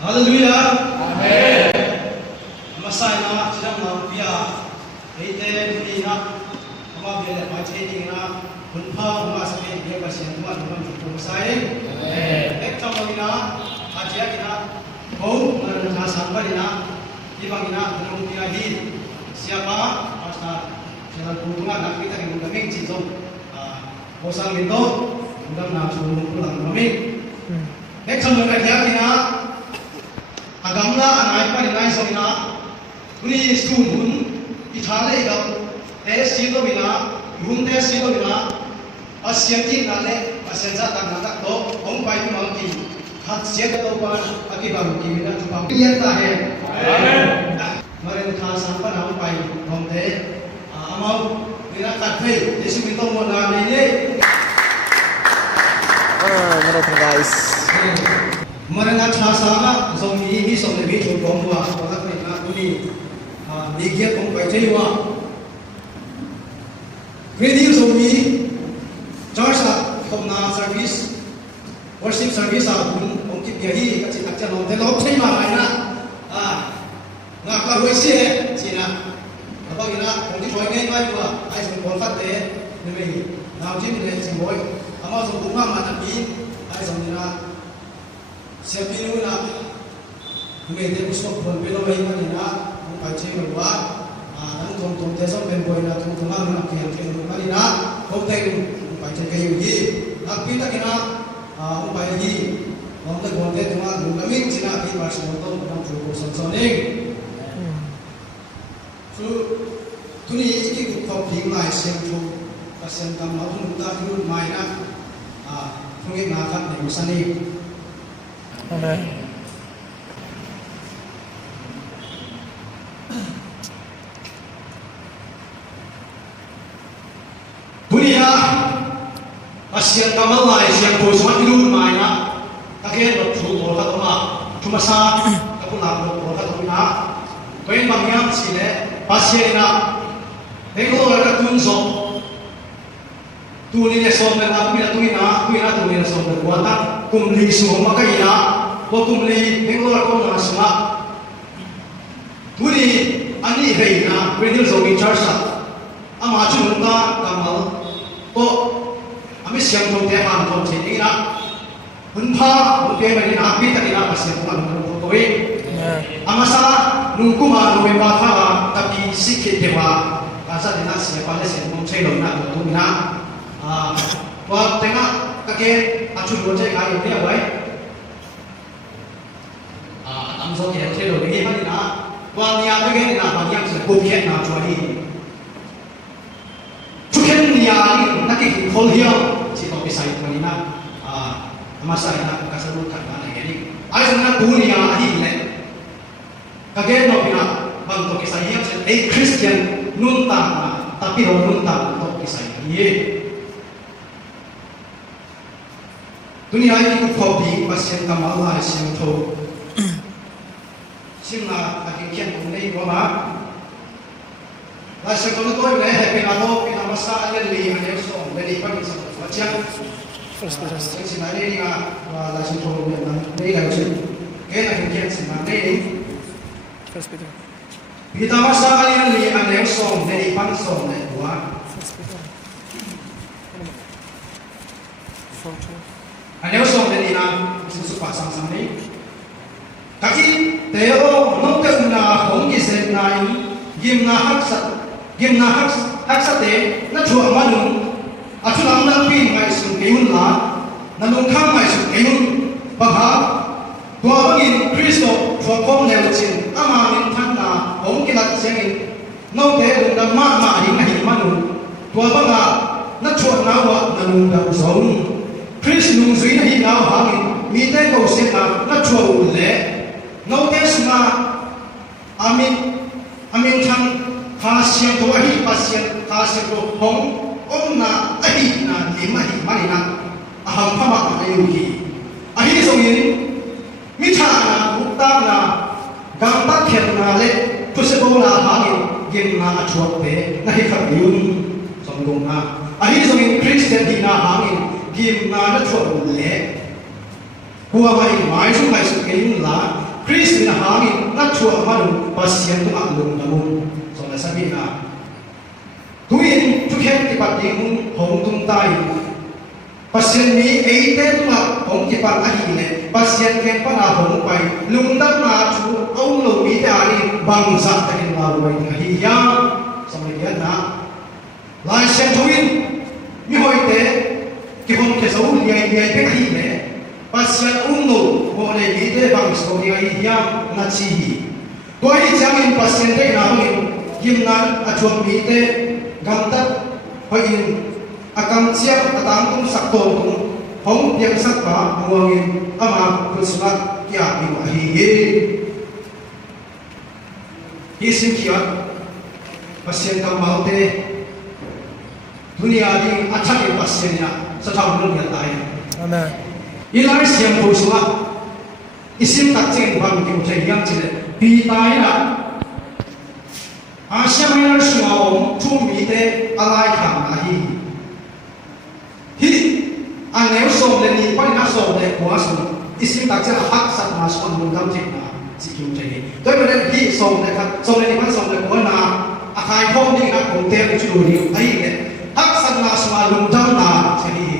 Hallelujah. Amen. Masai na chidam na pia. Ite puni na ama bela mai chedi na punpa ma sabe dia basian tuan tuan tu masai. Amen. Ek tamu ina ajia ina bau na sampai ina ibang ina belum pia hi siapa pasal jalan puntungan nak kita yang kami cicok bosang itu undang na suruh pulang kami. Ek tamu ajia ina agamla anai pa rinai somina uni studun ithale ga test do bina room test do bina asyati nale asenza ta na to hom pai ma ki hat se do pa aki ba ki bina tu pa yata hai amen maren kha sam pa na pai hom te amau bina kat thei yesu min to mo na ne ne guys. Mereka sama zombie ini zombie itu bomba, orang mereka ini digiat kompai wa. Creative zombie, jasa komna service, worship service pun mungkin dia ini kacau kacau nonton lop cai mana, ngakar wesi Cina, apa ina mungkin soalnya ini wa, ai zombie konfat deh, ni nah jadi ni zombie, ama zombie mana tapi ai zombie na siapa ini nak mungkin usok pun belum lagi mana nak pakai berbuat, dan tong tesong benboy nak tong mana nak kian mana nak, hotel pakai kayu ini, tapi tak kena pakai ini, orang tu konten cuma kami cina ini masih nonton orang cukup sonsoning, tu ni ini topik lain sentuh, pasien kamu tu muda itu mainan, mungkin nak ni misalnya. Amen. Dunia Asian kamalai siang bos mati dulu mainnya, kakek waktu orang kata mah cuma sah, aku nak orang kata mana, koin bangyam sile pasien na, tengok orang kata tunjuk, tu ni somber aku bila tu ni somber kuatan, kumli semua makai na. Wakumli Bengal ko na sama tuni ani reina Brazil zombie charsa ama chunta kamal ko ami siang ko te han ko che ina hunpa uke mani na pi ta ina pasya ko an ko we amasa nungkuma no me ba tha tapi sikhe dewa kasa dina sia pa le sen ko che lo na ko ina wa tenga kake achu ko che ka yo ne wai so kaya celo lagi mana na, wanya begini na, wanya sebuah na juali. Cukai ni ani, nak ikut kolhiam, si topi saya mana na, masa ina kasarut kan mana jadi. Ayat na dunia ani le, kaget no pina, bang topi saya Christian nuntang na, tapi orang nuntang topi saya ye. Dunia ini kopi pasien kamal lah siang tu. Sima akhir kian mengenai wama, lalu kalau tu boleh happy nado, kita masa ada li ada song, dari pagi sampai macam, sima ni nga, lalu kalau boleh ni lalu, kita akhir kian sima ni, kita masa ada li ada song, dari pagi sampai dua, ada song dari na, sesuatu pasang sampai. Kaki teo nongke na hongi sen na gim na haksa te na chua manung atu lang na pin ngai sun keun la na nung kham ngai sun keun pagha tua bangin Kristo chua kom leo chin ama min than na hongi lat sengin nong te lung da ma hi ngai manung tua banga na chua na wa na nung da song Kristo nung zui na hi na hangin mi te ko sen na chua u le notice na amin thang khasian to ahi pasien khasian to hong na ahi na limahi mani na aham phama ayuki ahi songin mitha na bukta na gamba khen na le pusebo na hangin gem na achuak te na hi khat yun songgong na ahi songin Christian di na hangin gem na na chuak le huwa mai mai su kai su ke yun la hangin na chua manu pasien tu aklung namun so na sabi na tuin tu khen ti pating hong tung tai pasien mi eite tu hong ti pan ahi ne pasien khen pa na hong pai lung dam na chu ong lo mi ta ni bang sa ta kin la wai na hi ya so mai ya na lai sen tuin mi hoi te ki hong ke so li ai pe hi ne pasien umno mo le ni de bang so ni ai hiam na chi hi ko hi chang in pasien te na ngi yim nan a chuam mi te gam ta hoi in akam chiam atang tung sak to tung hong piang sak ba muang in ama ku sulat kya mi wa hi sim kia pasien ka mau te dunia ni acha ni pasien ya sa thau lu ya tai Amen. Ilai siang pusua isim tak ceng bang ki ucai yang cile bi tai na Asia Minor semua tu mi te alai kam ahi hi aneu som le ni pa na som le kwa som isim tak ceng hak sat mas on mung dam ceng na si ki ucai doi ma le hi som le khat som le ni pa som le kwa na akai khom ni na kong te chu ni ai le hak sat mas ma lung dam na chhi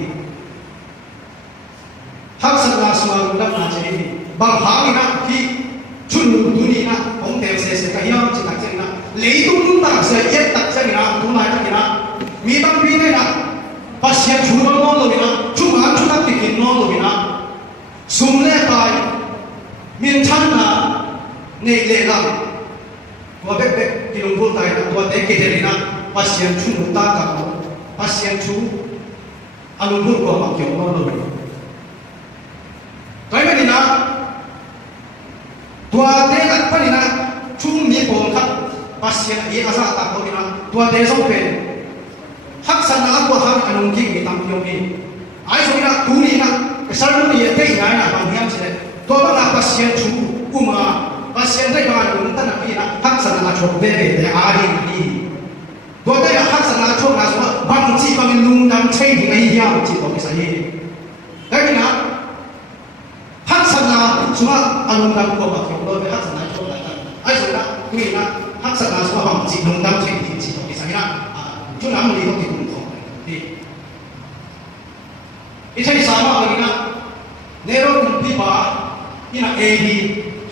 hak sana semua dalam macam ini, bangsa ina ki cun dunia ina, orang dewasa sekalian cakap cakap ina, leitung tak saya tak saya ina, tunai tak ina, mitang bina ina, pasien cuma nol ina, cuma bikin nol ina, sumle pai, mincan na, lelang, gua bek di lumpur tay, gua tek kita ina, pasien cuma tak kau, pasien cuma alumpur gua makin nol ina. Tapi mana tua dia tak mana cuma ni pun tak pasien ia asal tak tahu mana tua dia sampai hak sana aku hak anu mungkin kita tampil ni. Ayat sebenarnya tu ni nak kesalahan dia tak ingat nak bangun sini. Tua mana pasien cuma pasien dia bangun tak nak ina hak sana aku beri dia hari ni. Tua dia hak sana aku nak semua bangun si bangun lungdam cai di mana dia si tahu kisahnya. Tapi nak hak sana semua alungdam ko ba ko do hak sana ko la ta ai so na ni na hak sana semua bang ji lungdam che ti ji ko sa ina chu nam li ko ti kun ko ni ithai sama ba ina nero kun pi ba ina e di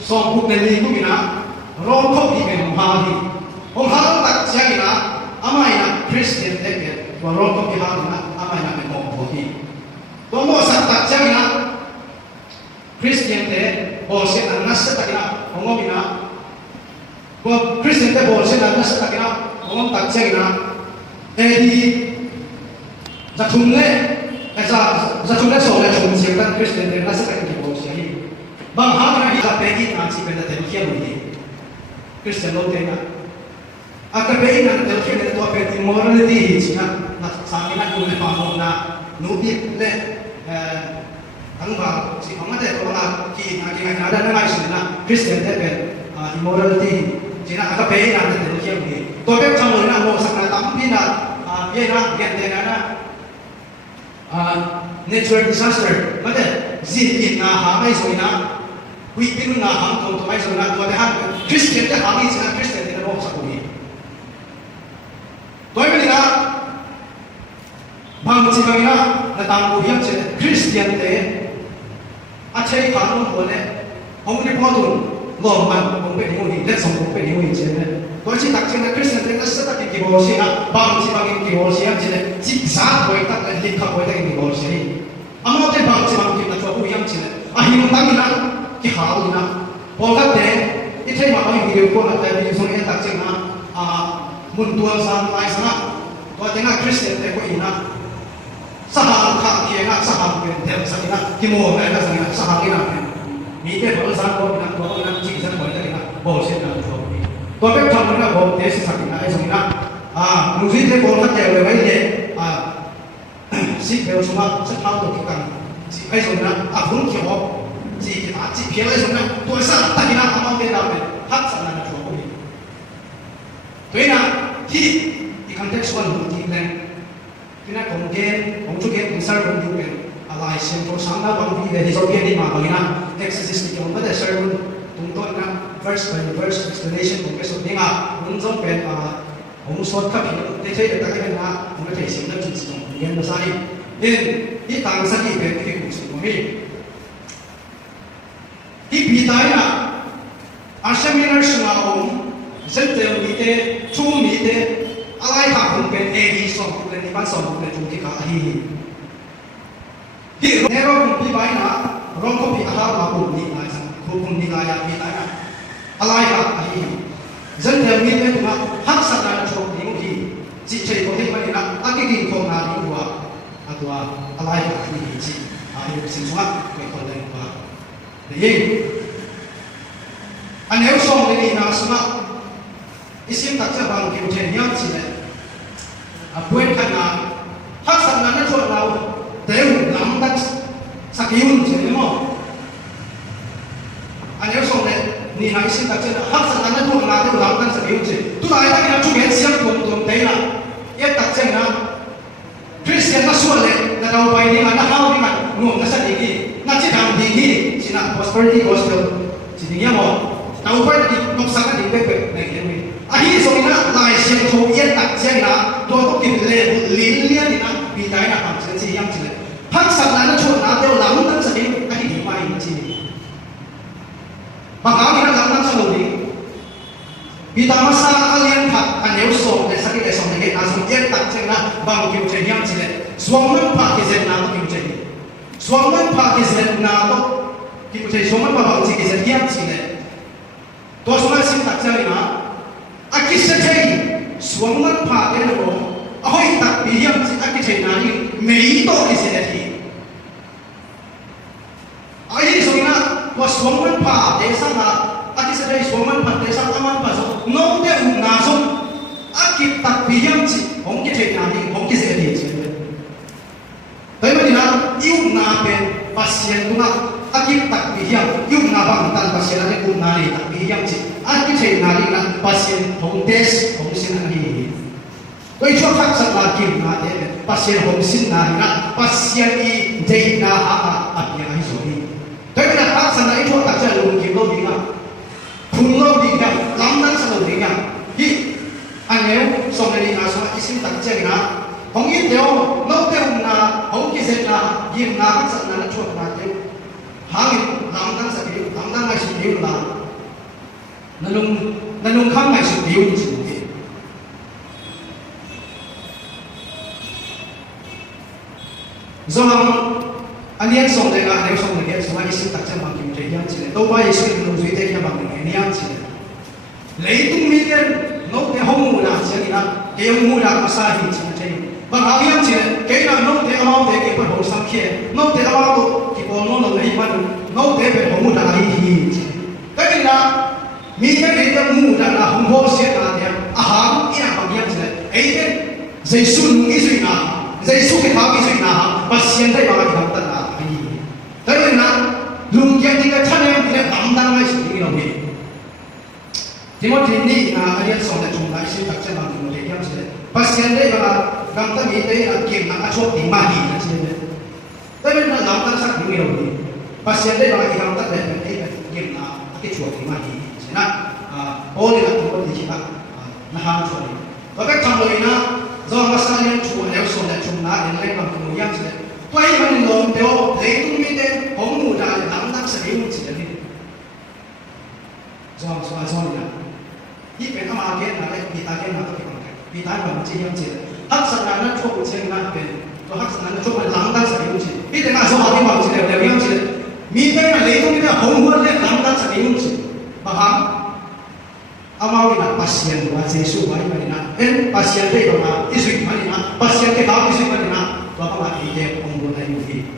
so ku ne li ku ina ro ko pi be ma hi hom ha tak sia ina ama ina Christian te ke ro ko pi ha ina ama ina me mo ko hi to mo sa tak sia ina Christian te bolse anas ta kina ngom ina ko Christian te bolse anas ta kina ngom tak che ina di za thumle za thumle so le thum che ta Christian te anas ta kina bolse hi bang ha na hi ka pe gi na chi pe na te khia mu ni Christian lo te na aka pe ina te khia ne to pe ti morality chi na sa ina ku ne pa mo na nu bi le ang ba si mga te ko na ki na da na ngai na Christian te pe immorality jina aka pe na te lo kiam ni to pe chang lo na mo sak na tam pi na ye na gen te na natural disaster ma te zin in na ha mai so na wi pin na ha ko to mai so na to te ha Christian te ha ni sa Christian te mo sa ko ni to pe ni na bang chi bang na tam ko hiam che Christian te achai kanun bole hong ni podun lo man hong pe ni let song hong pe ni chen ne to chi tak chen na Christian te na sa ta ki bo si na bang chi bang ki bo si am chen chi sa boi tak la lik ka boi tak ki bo si amo te bang chi bang ki na cho bu yam chen a hi mong tang na ki ha u na bo ka te i thai ma mai video ko na ta bi song e tak chen na mun tuan san lai sa na to te na Christian te ko ina sahang kah kienga sahang kian tem sakina kimo na na sakina sahang ina mi te bol san ko ina ko ina chi san ko ina bol sen na ko ni to pe thang na bol te sakina ai sakina mu si te bol ka te le mai le si pe suma sa thau to kikan si ai sakina phun ki ho si ki ta chi phe ai sakina to sa ta kina ka ma te da pe hak sa na ko ni to ina ki i context one ti len kina konggen kongchugen kungsar kongjugen alai sem for sangna bang vi de so pian ni ma bangina exercise ki kong ba de sermon tung to na verse by verse explanation của cái số tiếng muốn giống bên ông sốt khắp hiện để thấy được cái này ông có thể xem được chính xác của cái nó sai nên ít tăng sắc đi về cái cuộc sống của mình ít bị tai là seminar suna ông rất nhiều mỹ tế chu mỹ tế ai thằng cũng bên đi xong bên đi bán xong bên chúng thì cả hi nghe rồi cũng bị bài là rồi cũng bị mà cũng đi lại sang cũng đi lại bị tai là ai cả hi rất nhiều mỹ tế cũng hắc sắc là cho những gì chỉ chơi có thể mà là cái gì không là những của atau ai cả hi chỉ hidup sinh hoạt cái con này của để anh nếu xong thì nào xem isim tak cabang kita yang sini buat kerana hak sangat nak tahu tahu lam tak sakiyun sini mo anh nếu xong thì nào isim tak cabang hak sangat nak tahu lam tak sakiyun sini tu lah kita kena cuba siap untuk tahu lah ia tak cabang Christian tak suat nak tahu bayi ni nak tahu ni nak ngom nak sedih nak cakap tinggi sini prosperity gospel sini ya mo tahu bayi di nuk sangat di bebek nak ini ahi so ina lai siang tho yen tak siang na do to kin le lin lian ina bi tai na ham chen chi yang chi le phak sat na chho na teo lam tan sa ni ahi di mai chi ni ba ka ina lam tan sa lo ni bi ta ma sa alian thak an neu so le sa ki le so ne na so yen tak siang na bang kim chen yang chi le swang man pa ki zen na to kim chen swang man pa ki zen na to kim chen swang man pa bang chi ki zen yang chi le to so ma sim tak siang na aki sathai swangman pha ke lo ahoi tak biyam si aki thai nani mei to ki se thi ai so ina wa swangman pha de sa na aki sathai swangman pha de sa aman pa so no te na so aki tak biyam si hong ki thai nani hong ki se thi tai ma ni na yu na pe pasien tu na aki tak biyam yu na bang tan pasien ani ku na ni tak biyam si anh cái chuyện này là pasien hồng test hồng sinh anh đi, tôi cho khách sạn là kim na thế, pasien hồng sinh này là pasien y dây na anh nhà hay rồi, tôi cái là khách sạn này cho tất cả luôn kim lâu đi ngang, phun lâu đi ngang, lắm năng sẵn đi ngang, hi anh nếu xong rồi đi ngang xong rồi xin tất cả na, hồng ít điều, lâu tiêu na, hồng cái gì na, kim na khách sạn là cho na tiêu, hàng lắm năng sẵn đi, lắm năng hay sự là nanung khang mai sự điều gì do anh em sống đây là nếu sống đây cái số anh sẽ đặt cho bằng kim trái yang chỉ đâu bao giờ sẽ dùng duy thế cho bằng cái yang chỉ lấy tung mi đến nó cái hông mù nào chỉ là cái hông mù nào có sai thì chỉ là bằng áo yang chỉ cái nào nó cái áo để cái phần hậu sang kia nó cái áo cái con nó lấy phần nó cái phần hậu mù nào thì cái là mi cái này cái mù là không có sẽ là thế hàng ina bằng yang chỉ ấy cái dây sun cái gì nào dây sun cái tháo cái gì nào và hiện tại bằng cái tháo tất cả cái gì thế nên là dùng cái cái thân em thì tạm đang ngay sự cái nào vậy thì một thiên đi là anh em sống tại chúng ta sẽ đặt cho bằng một cái yang chỉ và hiện tại là cầm tay mi đây là kiếm là chốt thì mà gì là gì thế nên là làm tăng sắc những cái nào vậy và hiện tại là cái làm tất cả cái kiếm là cái chuột thì mà gì na ô đi là tôi đi chỉ là na ham rồi và các thằng người na do masalah chùa nếu số này chúng ta đến đây bằng cái yang gì quay mình lồng theo lấy tung mi tên hổng mù đại nắm đắc sẽ hiểu chỉ là gì do này ít cái tham ăn cái này bị tai cái nào cái bằng cái bị tai bằng chỉ yang gì hắc sản là nó chốt trên na cái to hắc sản là nó chốt mình nắm đắc sẽ hiểu chỉ ít cái nào số họ cái bằng chỉ đều yang chỉ mi tên là lấy tung mi tên hổng mù đại nắm đắc sẽ hiểu chỉ paham amau ina pasien wa Yesus wa ina en pasien te ko na isu ina pasien te ka isu ina wa ka ma ite ong na yufi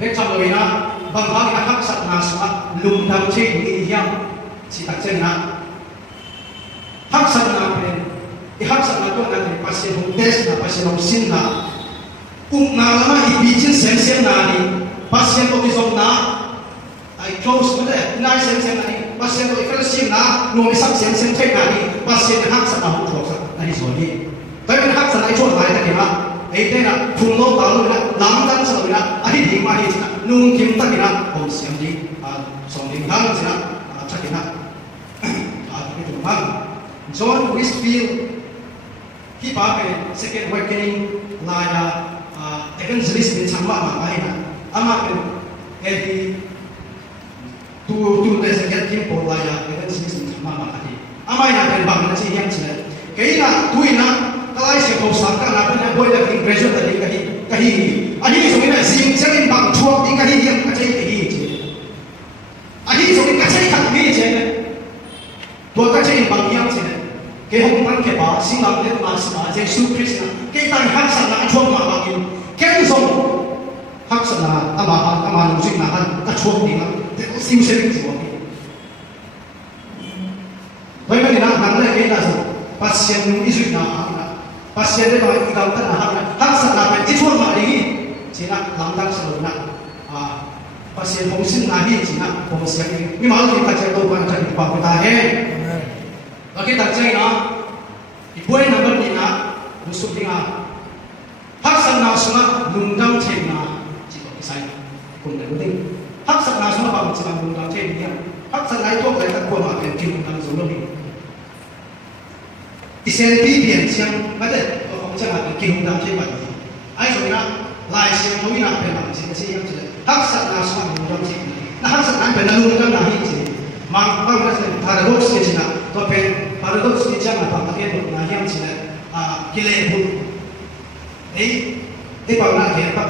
để trong đời na bằng hóa ina hak sat na sa lum dam che ni yang si tak chen na hak sat na pe i hak sat na ko na te pasien hong test na pasien hong sin na na lama i bi chin sen na ni pasien ko ki na I close with it. Nai sen ni pasien ko fellowship na no mi sak sen thek na ni pasien hak sa na hu thok sa na ni so ni tai ben hak sa na chon lai ta ki ma ei te na phun lo ta lo na lam dan sa lo na a hi ding ma hi nung kim ta kina hom siam di song ding hang sina cha kina cái trường hợp John Whitfield khi bà về second awakening là evangelist bên trong mà ai na ama cái tu để second kim bộ là evangelist bên trong mà ai ama na cái bằng là gì yang chỉ cái là tu na cái sẽ có sáng cái là cái bôi là cái graduate là cái anh ấy dùng cái này xin sẽ lên bằng chuộc đi cái gì cái gì anh ấy dùng cái gì cái gìตัวก็จะเห็นบางอย่างสิเนี่ยเกี่ยวกับการเก็บสิ่งเหล่านี้มาสิ่งเจสุคริสต์นะเกี่ยวกับหักษณะช่วงมาบางอย่างแค่ส่งหักษณะอามาลุจินะก็ช่วงนี้นะแต่สิ่งเสริมช่วงนี้เพราะงั้นนะนั่นแหละเกี่ยวกับปัสเซียนอิสุนะปัสเซียนได้มาอีกแล้วนะหักษณะเป็นอีช่วงมาดีสินะลำดับสรุปนะปัสเซียนผมสิ่งนาทีสินะผมเสียงมีมาลูกที่ปัจจัยตัวมันจะมีความเป็นตาเองBagi tajai na, ibu yang nampak ni na, musuh dia. Hak sana semua lungdam ceng na, jika kisah pun dah penting. Hak sana semua bang ceng lungdam ceng dia. Hak sana itu mereka kuat makan ceng lungdam sebelum ini. Isen pipian siang, macam orang ceng makan ceng lungdam ceng bagi. Ayo semua lai siang tu ina pernah ceng siang ceng. Hak sana semua lungdam ceng. Nah hak sana pernah lungdam nahi ceng. Mak macam paradox ke cina, tu pen paradox ke cina apa pakai tu nahiam cina, kile pun, pak nak kira pak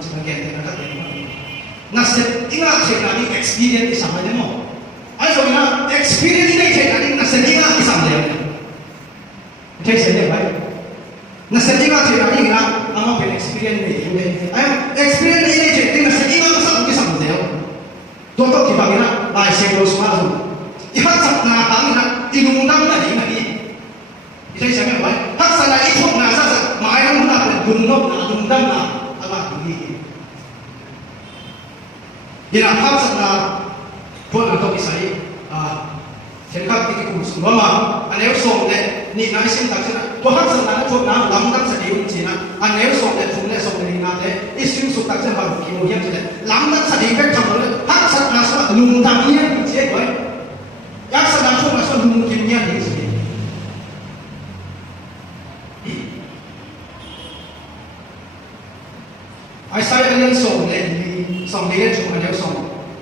cina kira nak kata ni. Nasib ingat cina ni experience sama je mo. Ayo cina experience ni cina ni nasib ingat sama je. Macam saya baik. Nasib ingat cina ni ingat, ama pen experience ni. Ayo experience ni cina ni nasib ingat sama je. Tuan-tuan kita kira lai siang semua tu. Ihat sakna kami nak inundang lagi lagi. Itu saya kata, hak sana itu nak sasa, main nak gunung nak inundang nak apa ini. Jadi hak sakna pun atau kisah saya kata kita kurus. Mama, ane usung deh, ni nasi sim tak sana. Tuh hak sakna tu nak lambat sedih cina. Ane usung deh, cuma usung deh nak deh. Isu suka cina baru kimuyan cina. Lambat sedih kan cuma hak sakna semua lungdangnya dia boy. Yang sedang cuma semua lungdangnya dia. Saya yang song deh cuma ada song.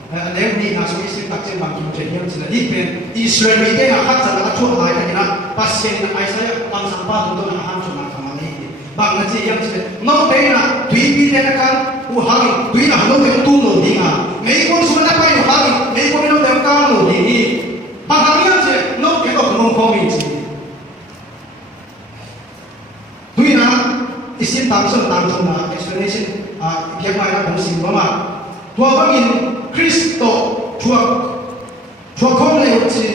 Nếu ni là số ít đặc trưng bằng kiểu chuyện như thế này, ít bên Israel mỹ cái hạt sản là chuột lại cái nào, pasien là ai saya tam sampa untuk nak ham cuma sama ni. Bang nanti yang thế, nó đây là tùy bi đây là kan, uhagi tùy là nó cái tu nổi đi à, mấy con số là phải uhagi, mấy con nó đều cao nổi đi. Bang kami yang thế, nó cái đó không có gì. Tùy là isim tam trong là explanation, việc này là cũng xin đó mà. Tua bangin Kristo chua không leo chín,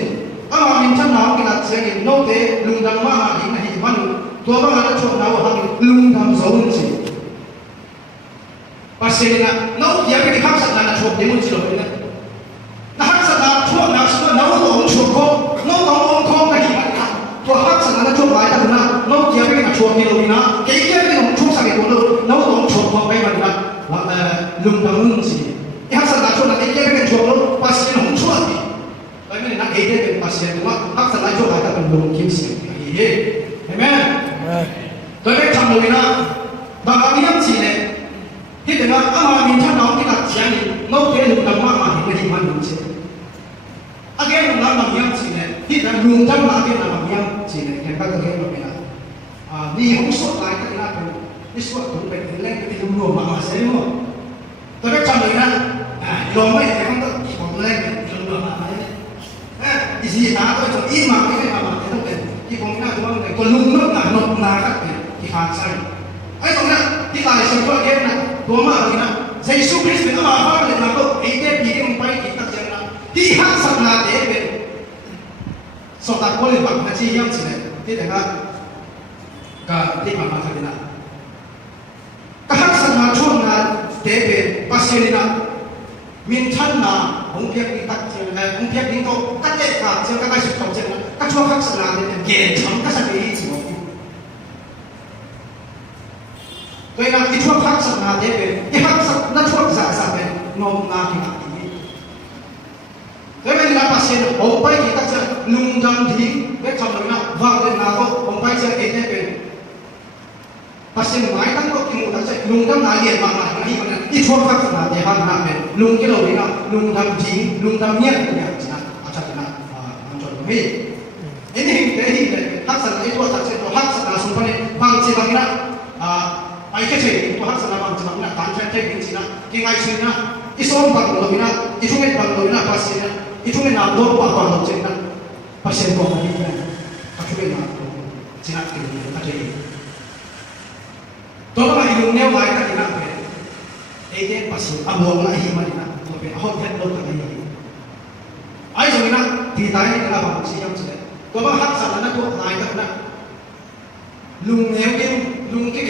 ama mình chân nào cái là sẽ cái nô tế lungdam mà hình này hình văn, tua bang là chua nào hàng lungdam dấu chín. Pasal na nô kia cái hak sát là chua để muốn chịu rồi nè, na hak sát là chua nào số nào ông chua không, nô ông không cái gì mà tua hak sát là chua lại là na nô kia cái là chua cái rồi na, cái cái ông chua sang cái con nô ông chua không cái mà na lungdam chín. Hak sana chua na ikia dengan chua lo pasien hong chua ni. Tapi ni nak ide dengan pasien tu hak sana chua kita belum kimsi. Iya, amen. Tapi macam mana na? Bapa yang sini, kita nak ama minta nak kita jangan nak dia lupa mama kita di mana sini. Agen nama yang sini, kita lupa nama dia nama yang sini. Kita agen nama ni hong chua lai kita nak tu. Ni chua tu betul kita lupa mama sini mo. Tapi macam mana? Lòng mấy cái không có còn lên trường đường là cái gì ta tôi cho im mà cái mà cái thông tin khi còn cái nào này còn lung nước là nộp là các cái phạt sai ấy còn nè cái tài sản của cái này của mà thì nè Jesus Christ mình mà phát lên làm đâu ý cái gì cũng phải kita jangan nè thì hak sang là để về sau ta có lên bằng cái gì yang gì này thì để cái cái mà cái này cái hak sang là chuông là để về pasien nè mình thân là ông biết đi tắt chiều này ông biết đi đâu cắt dây cả chiều các cái sự cầu chân các chúa khác sẽ làm để kiểm chấm các sản phẩm gì vậy? Vậy là ít thuốc khác sẵn là thế về ít khác sẵn nó thuốc giả giả về ngọc ngà thì ngạc thì cái bên là bác sĩ ông bay thì ta sẽ lung đâm thì cái trong đó là vào đến nào ông bay sẽ đến thế về bác sĩ nói tăng có kinh nghiệm ta sẽ lung đâm là liền bằng lại cái này ít thuốc khác sẵn là thế hàng nào về lung cái đầu đấy là lung đâm thì lung đâm nhẹ cái này chỉ là ở trong này làm cho nó hay ini cái gì này khác sẵn là ít thuốc khác sẵn là khác sẵn là xung quanh bằng chỉ bằng là ai cái gì itu hak sana bang cuma nak tanpa cek di sini, kita sini na, isom bang lo mina, itu men bang lo mina pasti na, itu men nak dor bang lo cek na, pasti bang lo mina, aku men nak cina kiri, tak kiri. Tolong ayuh ni awak tak kena apa, ini pasti abu lah ini mana, tapi awak tak lo tak ini. Ayuh mina, tidak ini kenapa siapa cek, tolong hak sana na tu naik tak na, lung ni awak lung ke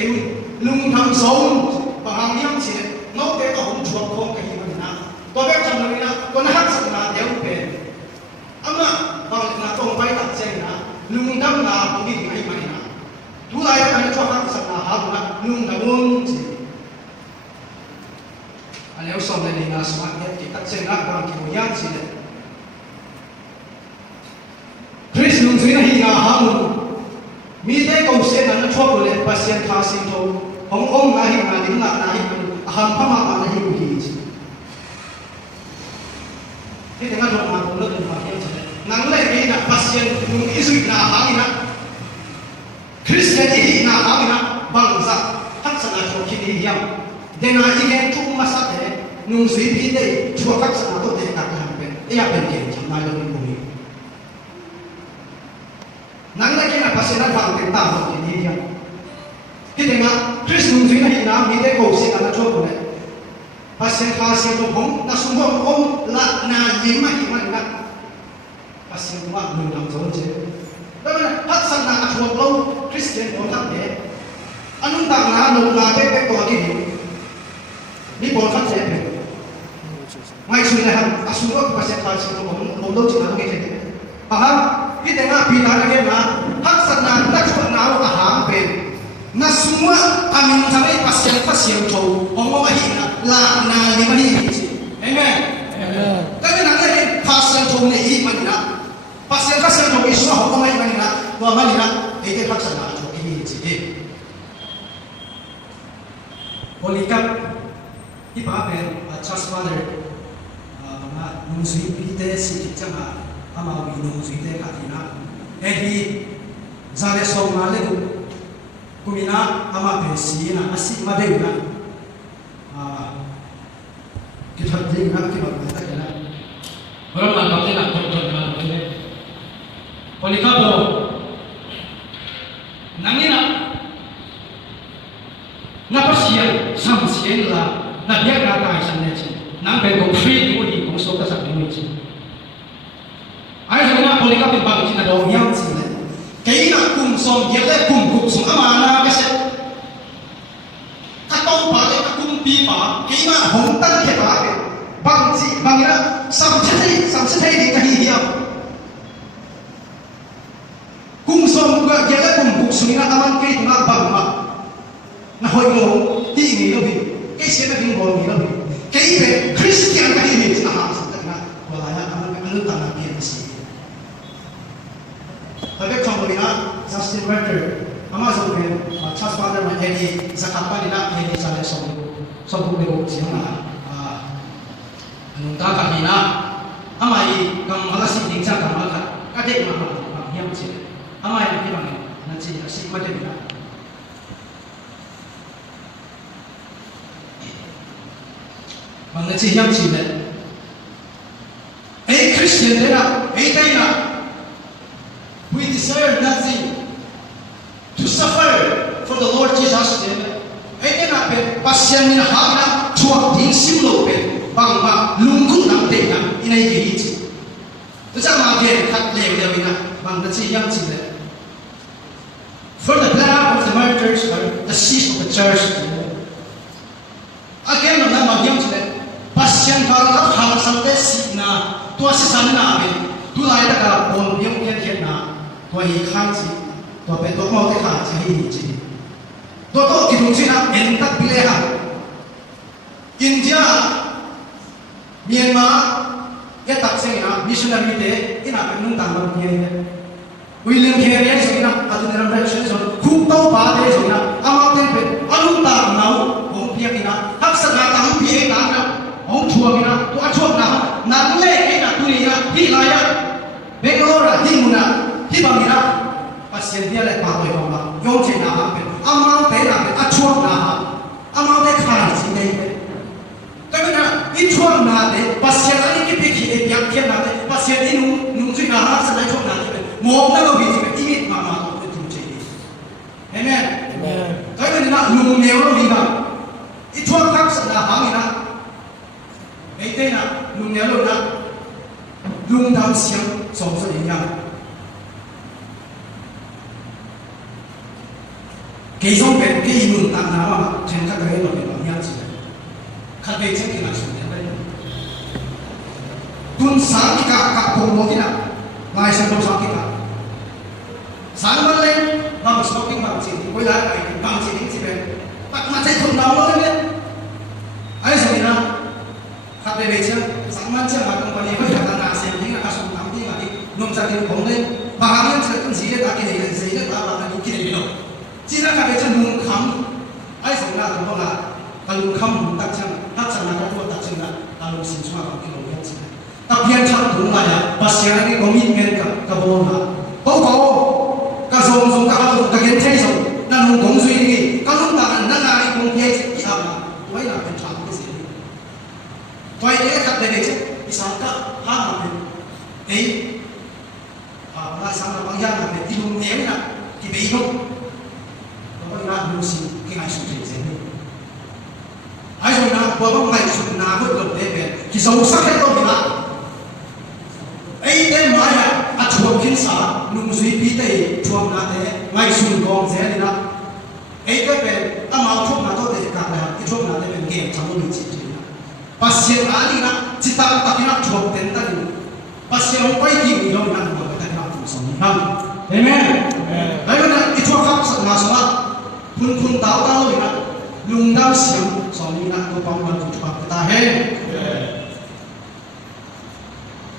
lung thầm sống và hàng nhang chỉ nó cái đó không chuộc không cái gì mà na tôi biết rằng là na tôi nói hát sẵn là đeo về âm na vào là tôi phải đặt xe na lung thầm là không biết cái gì mà na thu lại cái cho hát sẵn là hát na lung thầm chỉ anh em xong này là smart net thì đặt xe na bằng kiểu nhang chỉ Chris lung duy này là hát mi thế câu xe là nó cho tôi lên patient khá sinh thôi ông là hiện là những là này hàm pháp mà là hiện gì thế thì ngăn mà cũng lớn mà hiện rồi nắng lên cái là patient những cái suy là hám gì Christian thì là hám gì bằng ra hắc sản là cho khi đi hiểm để nói chỉ cái chung mà sát thế nung suy bị đấy chua hắc sản là tốt để đặt hàng bên đây là bên kia chẳng ai đâu cũng hiểu nắng lên cái là patient là bằng cái tạo một cái gì cái này mà Chris nung duy này là mi thế cầu xin là cho tôi này patient khá xin tôi không na sung phong ông là na gì mà patient mà mình làm giống chứ đó là hát sang là chuộc lâu Christian có thằng đấy anh ông tặng là nộp là cái của cái gì đi bỏ phát sẽ về ngay suy này hàng à sung phong patient khá xin tôi không nộp lâu chỉ là cái gì cái này mà bị là cái mà hát sang là đã chuộc nào à hàng về na semua amin sampai pasien tu orang ini lah na lima ini, amen. Tapi nanti pasien tu ni mana? Pasien tu isu orang ini mana? Dua mana? Itu pasien tu ini jadi. Polikap di bawah Charles Father, nungsi kita si jangan ama nungsi kita katina. Jadi soal itu kumina ama besi na asik madeng na kita ding na kita berkata kena orang nak kata nak kontrol na kene polikabo nangina na pasien samsien la na dia kata sanne chi nang be ko free ko di ko so ka sa ni chi ai sa na polikabo bang chi na do yang chi na cái là cùng sống việc đấy cùng cuộc sống mà na cái sẽ các tông bà đấy các cung pi bà cái mà hồng tăng cái bà đấy bằng gì bằng là sắm chết hay thì cái gì vậy cùng sống việc đấy cùng cuộc sống là aman cái tụi nó bằng mà na hồi ngộ thì nghĩ đâu bị cái sẽ là cái ngộ nghĩ đâu bị cái về Christian cái gì thì là hàng sản phẩm là gọi là aman nước tăng là cái gì tapi kalau kita Justin Werner, Amazon men, Charles Father men ini zakat ni nak ini sahaja sobu bego siapa nungka kami nak amai kang alasi dingsa kang makan kadek mahal yang cik amai nak di mana nanti asik macam ni mana cik yang cik Christian dia nak dia nak we desire nothing to suffer for the Lord Jesus. Ini nak pasien ni nak nak cuak ding sim lo bang bang lungkung nak deh nak ini jadi je. Macam mana dia kat lew dia bina bang nanti yang cile. For the blood of the martyrs, the seas of the church. Again, nama yang cile pasien kalau nak hal sampai sini tua sesana be, tu lain tak boleh yang kian na. Tua ini khai chỉ, tua bên tua mau cái khai chỉ hay gì chỉ, to ki dung sina en tak pile ha India Myanmar ya tak sengina missionary te ina penung tangam kiye William Carey sengina adunera reaction so khuk to ba de sengina ama ten pe anung ta nau hong pia kina hak sa na tam pi na na hong chua kina to achok na na le ina turiya hi la ya Bengalora hi muna hi bangina pasien dia le pa ko ba yong che na ha pe ama pe na pe achok na ha ama pe khara si nei pe Karena itu nade, pasien ani kita kiri yang kian nade, pasien ini nunggu nahar sedang cok nade, mau nak lebih ini mama itu jadi, amen. Karena nak nunggu neuro lima, itu tak sedang hamil itu nak nunggu neuro nak nunggu dalam siang somsa yang, keisong pen keimun tak nama, jengka kaya lebih banyak sih. Kalau cek kita sudah ada. Tun sang kita komo kita, mai sang sang kita. Sang mana? Bang smoking bang sini, kau lihat bang sini sih ben. Tak macam tu nama kan? Ayo sebenarnya, kalau cek sang macam apa company kau jangan nasi, ni nak kasut nanti lagi. Nom cakap kongde, bahagian cakap sihir tak kini, sihir tak apa lagi kini bilo. Cina kalau cek nom kam, ayo sebenarnya tu lah. Kalau kamu tak sana kau tak sana, kalau semua kamu kilo yang sana. Tapi yang cakap tu lah ya, pasien ini komitmen ke bawah. Kau kasong kalau tak kenal so, dan kong sui ini, kalau tak nak hari kong dia cakap apa, tu ini nak pencak di sini. Tu ini kat dari cak, misalkan apa apa sama banyak apa, hidung ni nak kita hidup, kau nak musim kita sudah sini. Ayo na buat mai sudah nak buat deh, kita usah kita bila. Ini maya acuan kinsa, nunggu pite cuan nade, mai sudah gong jadi na. Ini ben, amal cuan nado deh kakak, cuan nade ben game campur mencuri. Pasien ali na, cita tak nak cuan tentang itu. Pasien orang ini yang nak buat tak nak tu semua. Amen. Ayo na itu apa masalah? Pun tahu ni na. Lungdam siang soalnya nak kau panggilan tu cepat ketahe.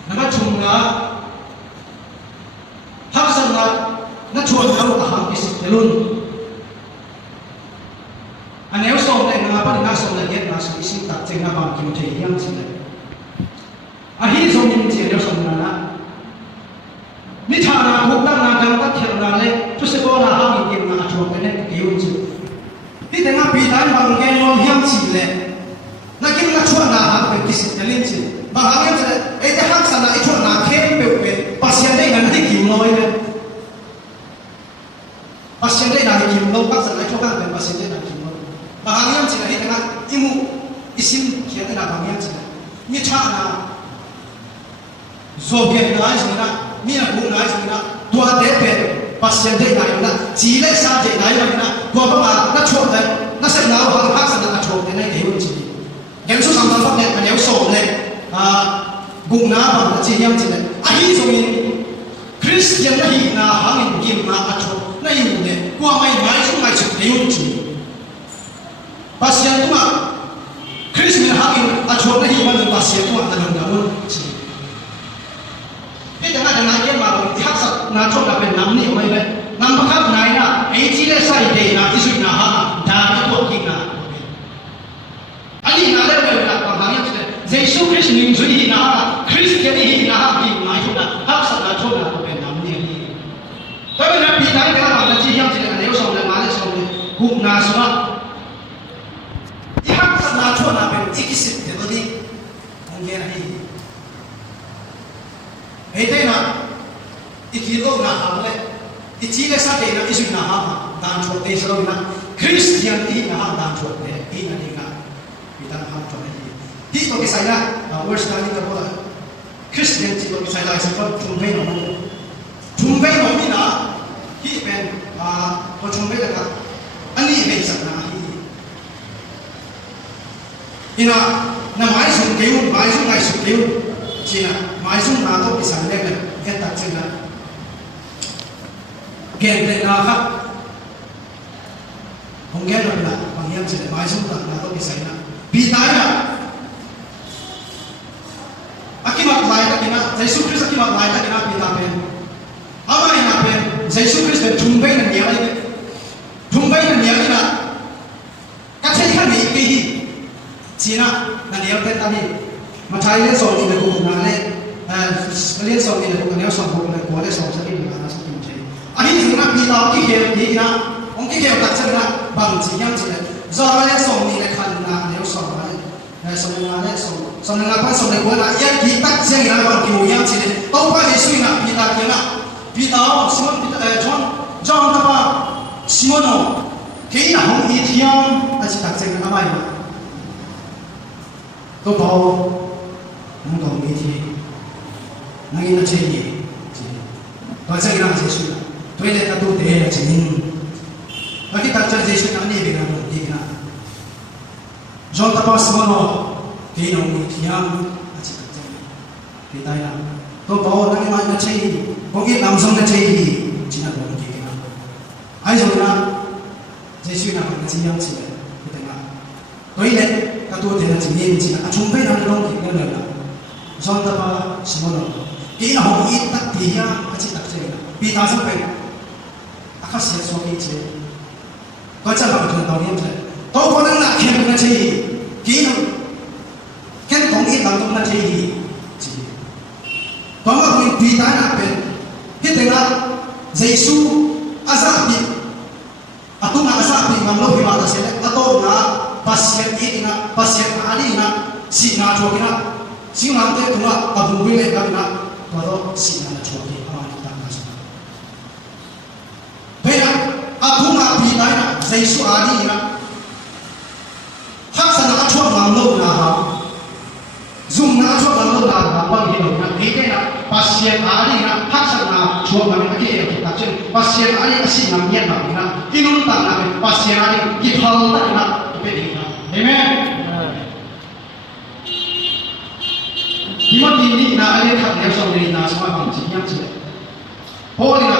Nama cuma hak sana nak cuan kau aham isi telun. Ane usah orang ngapa nak usah lagi nak isi tak cengah bangkit macam yang sini. Akhir soalnya macam yang sana. Ni cara bukan nak jangan tak kira le, tu sekolah aham ini nak cuan kene kiun je. Di tengah bidang bangkai orang yang cile, nak kita cuan nak apa kisah kalian cile, bahagian cile, itu hak sana itu nak kempe, pasien deh nanti kimlo ini, pasien deh nanti kimlo, hak sana itu kan pasien deh nanti kimlo, bahagian cile di tengah imu isim kita nak bahagian cile, ni cara zobian naik sana, mina bu naik sana, dua depet. Pasien deh naik mana, cile saja naik mana, dua bapa nak cuat deh, nak senau orang hak sana nak cuat deh naik dewan cile. Yang susah tampak deh, yang susah deh, guna bang cile yang cile. Ahi zomin, Kristian ahi na hangin game na cuat, na iu deh, gua mai cuk dewan cile. Pasien tu mah, Kristian hangin cuat nahi mana pasien tu mah dalam cile. Ini dengan dia mahu hak nak cuat dapat nam ni orang ini, nam pakar naik na, cile saya deh na isu na ha, dah itu kita. Ani na lepas nak bahagian cile, Yesus Kristus ni suri na, Kristian ni na di mai tu na, hak nak cuat dapat nam ni. Tapi nak bidang kita mana cile yang cile, ada usah orang mana usah guna semua. Hak nak cuat dapat ikisip tu ni, mungkin ni. Itu nak ikilo nak hamle, icile sahaja nak isu nak ham dan cuat deh selalu nak Kristian ini nak dan cuat deh ini nak kita ham cuat deh. Itu kisah saya, worst kali terbuat Kristian itu kisah saya sebab jumpai nama, ini pen, jumpai dekat, ani besar nak ini. Ina nama isu keun, nama isu keun. Cina, macam mana tu bisa lepas kita cina, gente nak, ông nghe rồi là bằng em sẽ mai xuống tận là tôi bị xảy ra bị tái là akimat lai ta kina Jesus Christ akimat lai ta kina bị tái bên ama ina bên Jesus Christ bên trung bên là nhiều đấy trung bên là nhiều là các thầy khác nghĩ cái gì chỉ là nhiều tên ta đi mà thầy lên sổ thì cũng là lên lên sổ thì cũng là sổ cũng là của lên sổ sẽ đi là sổ cũng thế anh ấy dùng là bị tao cái kiểu gì na ông cái kiểu đặt chân là bằng chỉ nhang chỉ là do lên sổ thì là khăn là nếu sổ là sổ là lên sổ là quan sổ là của là yên bị tắt chân là bằng kiểu nhang chỉ là đâu có gì suy là bị tao kia là bị tao Simon John ta ba Simon cái là không ý thiam ta chỉ đặt chân là mai mà tôi bảo không còn ý thì năng ý là chơi gì tôi sẽ làm gì suy tôi để ta tu để là chỉ và cái đặt chân gì suy năng này bị làm gì na John ta ba Simon cái nào ý thiam ta chỉ đặt chân thì tay là tôi bảo năng ý là chơi gì có cái làm xong là chơi gì chỉ là đồ gì na ai rồi na gì suy nào là chỉ làm gì cái này tôi để các tôi thì là chỉ nên chỉ là chúng phải làm trong cái này là do ta ba Simon cái nào họ ít tắt thì ya chỉ tắt chơi là vì ta sẽ phải các sẽ so cái chơi có chắc là chúng ta nên chơi tôi có năng là khen cái chơi kỹ năng khen công ít làm trong cái chơi chỉ có mà mình vì ta là bên cái tiếng là Jesus azabi atau nak azabi ngamlo di mata saya atau na pasien ini na pasien ali na si na chua kina si na te tuna abu bile na kalau si na chua kina aman kita masuk. Beda abu na bina na Yesus ali na hak sana chua ngamlo na ha zoom na chua ngamlo na ha bang hidup na ini na pasien ali na hak sana chua ngamlo kita kita jen pasien ali asi namanya na inun tak na pasien ali kita tak na Amen. Di mana ini na ada tak ada seorang na semua orang yang sih. Oh ini na,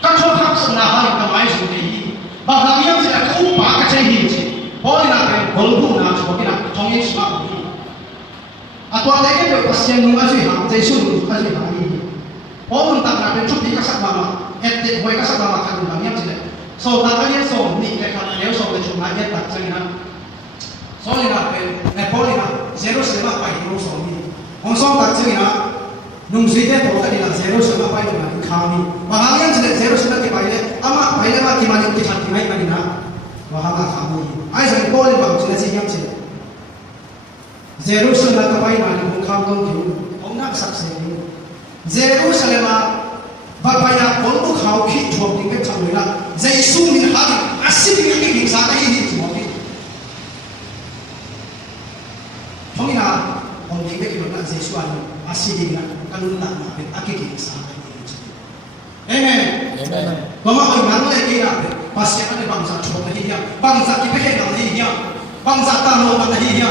kan cuma hak senahai kemai sendiri. Bahkan yang sih aku pakai cahaya sih. Oh ini na kan golbu na semua kita thongin semua ini. Atau ada yang pasien nunga sih hak Yesus nunga sih hak ini. Oh entah na kan cuti kasat mama, etik boy kasat mama kan yang sih. So tak ada so ni kerana dia so cuma dia tak cakap. So ni nak Nepal ni zero selama pai ni so ni. Orang so tak cakap nung sihnya tu tadi zero selama pai ni kami. Bahagian jadi zero selama pai ni, ama pai ni mah gimana kita timai kali na. Bahagian kami. Ai so Nepal ni bagus ni siapa sih? Zero selama pai ni kami tu tu. Orang nak sukses ni. Zero selama Bapaknya kalau kau kit jual tinggal cakap lah, Yesus ni hari asyik dengan ini sahaja ini semua ni. Thongina orang tinggal kita nak Yesus ni asyik dengan kalau nak nak asyik dengan sahaja ini. Amen. Amen. Bapa kau nak lagi nak pasti ada bangsa jual lagi dia, bangsa kita kena lagi dia, bangsa tahu lagi dia.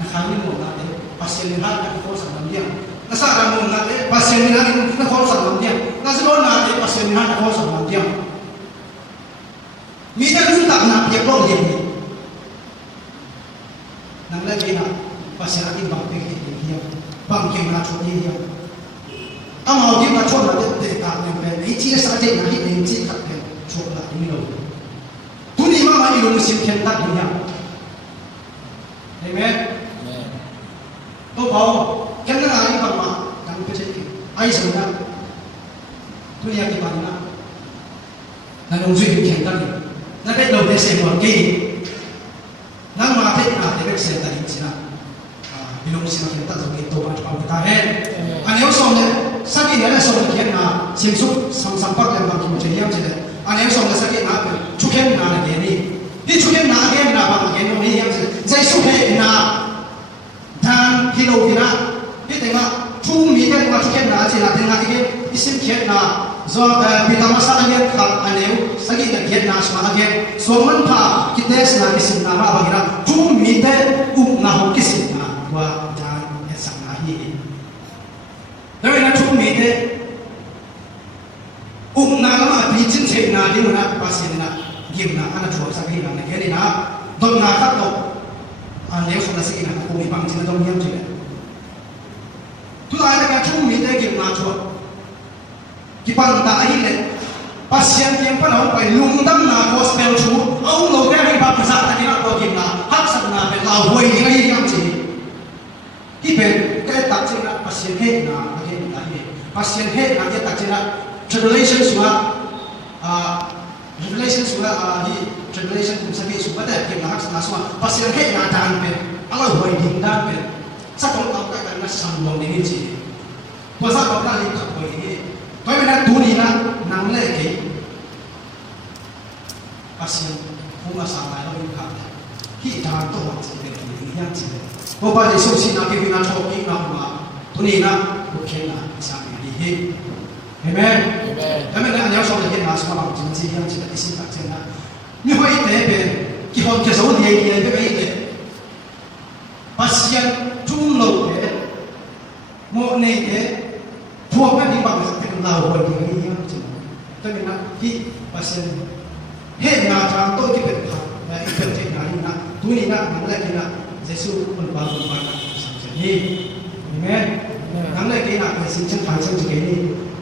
Nak kami mau nak pasti lihat nak kau sama dia. Nasa ramu nate pasien ni nak kau sama dia, nasa lo nate pasien ni nak kau sama dia. Mita tu tak nak dia kau dia ni. Nang lagi nak pasien lagi bangkit dia, bangkit nak cuci dia. Amal dia nak cuci nak dia tak nampak. Ini ciri sahaja nak ini ciri tak dia cuci nak ini lo. Tu ni mama ini lo mesti kentak dia. Amen. Tu bau. Kena lari perma, kami percaya. Ayah sebenarnya, tu yang kita mana? Nanti uji kita ni. Nantiเราได้เสพวันกี้นั่งมาเทศนาเด็กเสพตาดิจินะพี่น้องสิมาเขียนตัดตรงนี้ตัวมาจุดเอาไปตาเห็นอันนี้ส่งเลยสักทีเนี่ยส่งเขียนมาเสียงสุดสัมผัสยังบางทีมันจะเยี่ยมจังเลยอันนี้ส่งเลยสักทีนะชุกเขียนนาเนี่ยนี่นี่ชุกเขียนนาเขียนนาบางเขียนตรงนี้เยี่ยมจังใจสุดเขียนนาทางพี่โลกินะนี่แต่ว่าทุกมีแต่ว่าชุกเขียนนาสินะแต่ว่าที่isimเขียนนา so kita masa akhir kal aneu sagi dah kian nas mana kian so manfa kita sena kisim nama bagira tu mite nah kisim na wa jangan esang nahi tapi na tu mite nah ma bicin cek na di mana pasien na game na ana chuak sa hi na ne ke ni na dom na khat to an leo so na se na ko mi pang chin na dom yam chi tu ai na ka chung mi te game na chuak ki pan ta ai le pasien tiang pa na pai lung dam na gospel chu au lo te hi ba sa ta ni na ko game na hak sa na pe lao hoi ni ai yam chi ki pe cái đặc trưng là pasien hết na cái là gì pasien hết na cái đặc trưng là tribulation suốt tribulation suốt đi tribulation cũng sẽ bị suốt đấy cái là hắc na suốt pasien hết na đàn pe Allah hoi đình đàn pe sắc phong tao cái là sầm lòng đi gì qua sắc phong tao đi khắp hoi đi tôi bên đó tu đi na nang lệ cái pasien không là sáng lại nó bị khát khi đàn tôi chỉ để đi nhang chỉ cô ba để sống xin na cái việc na cho cái nào mà tôi nghĩ na ok na sáng đi hết amen amen là anh em sống được na sống bằng chính trị yang chỉ là cái sinh hoạt trên na như vậy thế bên cái hồn cái số gì gì cái đấy pasien chung lâu thế một này thế thuộc cái đi bằng cái lao hồi thì cái yang chỉ tôi nghĩ na khi pasien hết na trang tôi cái việc học và cái việc trên na tôi nghĩ na nắm lại cái na Giêsu mình bảo mình phải làm gì, amen. Nắm lại cái nào phải xin chân thành chân cái đi,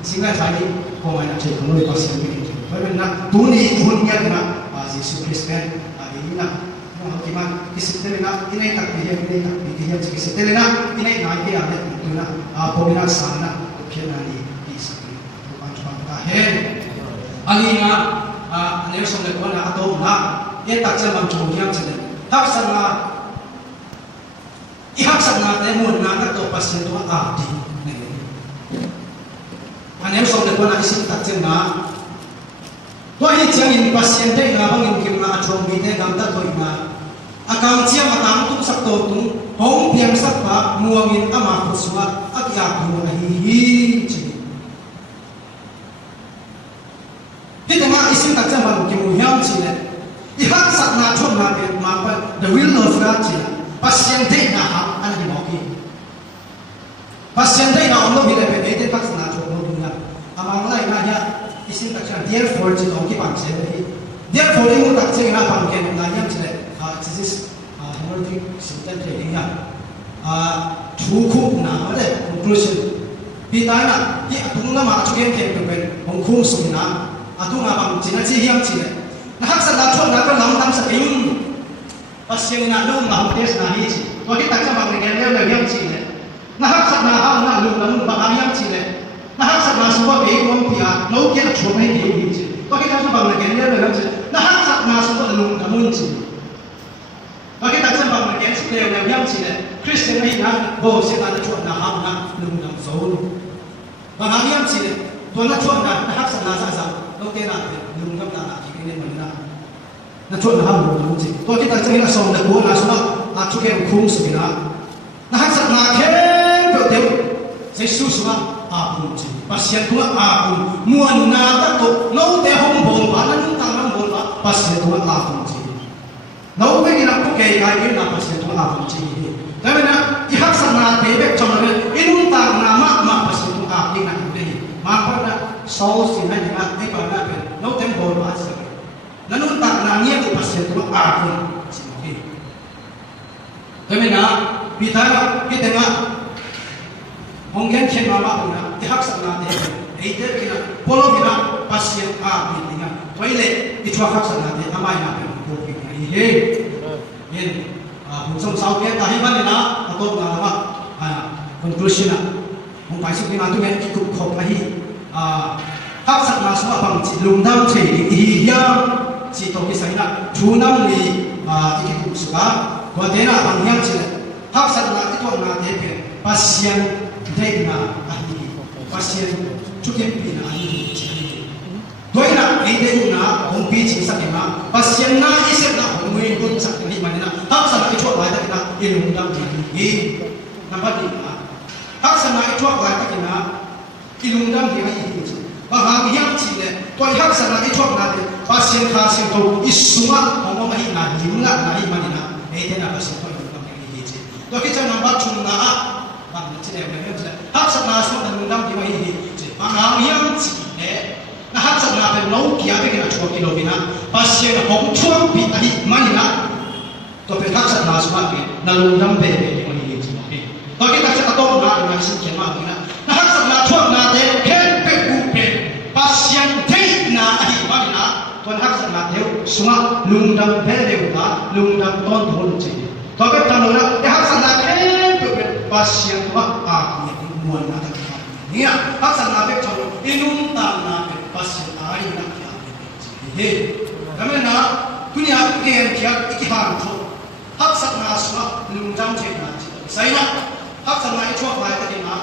xin lại phải đi, không ai làm chuyện không được có sự cái gì. Bởi vì na tu ni hôn nhân na, Giêsu Christ cái na, nó học cái mà cái sự thế na, cái này đặc biệt cái này đặc biệt cái gì cái sự thế na, cái này nói cái này tu na, bồi na sáng na, cái này đi sự cái, quan trọng ta hết. Anh na, nếu xong được quan là tôi na, cái đặc chất làm chủ nhân chỉ là thắp sáng na. Ihak sangat lemun nangat to pasien to adi anem som le kona isim tak chenga to hi chiang in pasien te na bang in kim na chom mi te gam ta to ina akam chiam atam tu sak to tung hong piang sak pa muang in ama khuswa akya tu hi chi hi te ma isim tak chang bang kim hiam chi le ihak sak na chom na pe ma pa the will of God chi pasien te na ha an hi mo ki pasien te na on lo bi le pe te tak na chom lo tu na amang lai na ya isin tak cha therefore chi ong ki pang se le therefore mu tak che na pang ke na yam chi le this is another simple trading ya thu khu na le conclusion pi ta na ki atung na ma chu ken ke pe ong khum su na atung na pang chi na chi hiam chi le na hak sa na chon na ko lam tam sa ing pasien na lu ma tes na hi chi to ki tak cha bang ne le le yam chi le na hak sa na ha na lu na lu ba yam chi le na hak sa na su ba be kom pia no ke na chu mai hi hi chi to ki tak cha bang ne le le yam chi na hak sa na su ba lu na mun chi to ki tak cha bang ne ke le le yam chi le Christian hi na bo se na chu na ha na lu na zo lu ba yam chi le to na chu na hak sa na sa no ke na lu na na ki ne ma na na chọn là ham muốn gì tôi kita chơi là sòng là búa là số là chú kêu khung sự na na hắc sắc na khen biểu tiêu sẽ su số bún gì pasien tua bún muôn na ta tu nấu te hong bồn và nó những tăng bồn và pasien tua bún gì nấu mấy cái nào cũng kể cái nào pasien tua bún gì tại vì na cái hắc sắc na te biết trong này cái những tăng na mà pasien tua đi na cái gì mà phải là sau khi này na cái bài na cái nấu te bồn và nanun tak nangnya ko pasien tu akun simoki kami na pitara kita nga honggen chen mama puna ihak sana te eiter kina polo kina pasien akun tinga toile itwa hak sana te amai na pe ko ki he yen hungsam sau ke tahi ban na ato na ma conclusion na hong pai su kina tu me ki ku khop hi hak sana suma pang chi lungdam che hi ya chỉ tổ cái sấy là chú năm thì cái cục sữa có thế là bằng nhau chỉ hấp dẫn là cái tuần là thế cái pasien đây là anh pasien chút cái gì là anh chỉ đối là cái đây là không biết chính xác mà pasien na ý sẽ là không nguyên quân sắc cái mà là hấp dẫn cái chuột lại cái là ilung đam thì năm bắt đi mà hấp dẫn cái chuột lại cái là ilung đam thì cái gì và hàng nhau chỉ là tôi hấp dẫn cái chuột lại pasien khasing to isuma ong ma hi na himla na hi manina e te na pasien to ka ngi hi chi to ki chang number chung na bang chi ne me me hap sa na so na ndam ki ma hi chi bang ha yang chi ne na hap sa na pe no kia be na chho ki lo bina pasien hong chuang pi ahi manina to pe thak sat na sma ke na lung dam pe pe ki mani chi ma ke to ki tak sat atom na na sin ken ma na na hak sat na chuang na te ken pe ku pe pasien thei na ahi manina to hak sat na te sunga lung dam pe le na lung dam ton thon chi to ke tan na te hak sat na ken pe pe pasien wa a ni muan na ta nia hak sat na pe chon inum ta na pe pasien ai na he kami na dunia ken kia ikihan to hak sak na swa lung jam che na sai na hak sak na I chua lai ta na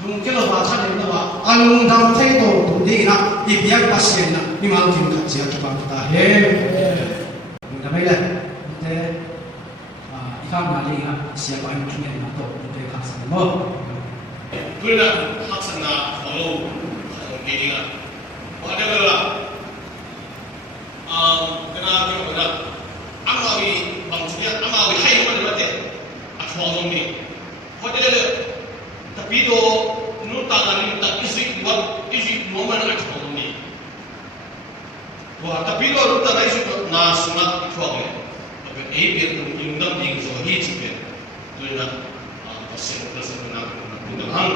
lung ke lo ba cha le na wa alung dam thei to tu di na I biak pasien na ni mal tin ka sia ki ba ta he da mai le te ikam na le ha sia ba ni kin na to te hak sak mo 그러나 학생나 follow meeting아 whatever 그나 그거라 아마위 방송에 아마위 하이만 할때 아초동이 호텔에 tapi do nu tangan tak isi buat isi momen achodomni wa tapi do nu tangan isi na sunat choge tapi biar indam ding so hi chike tu na pasien na dengan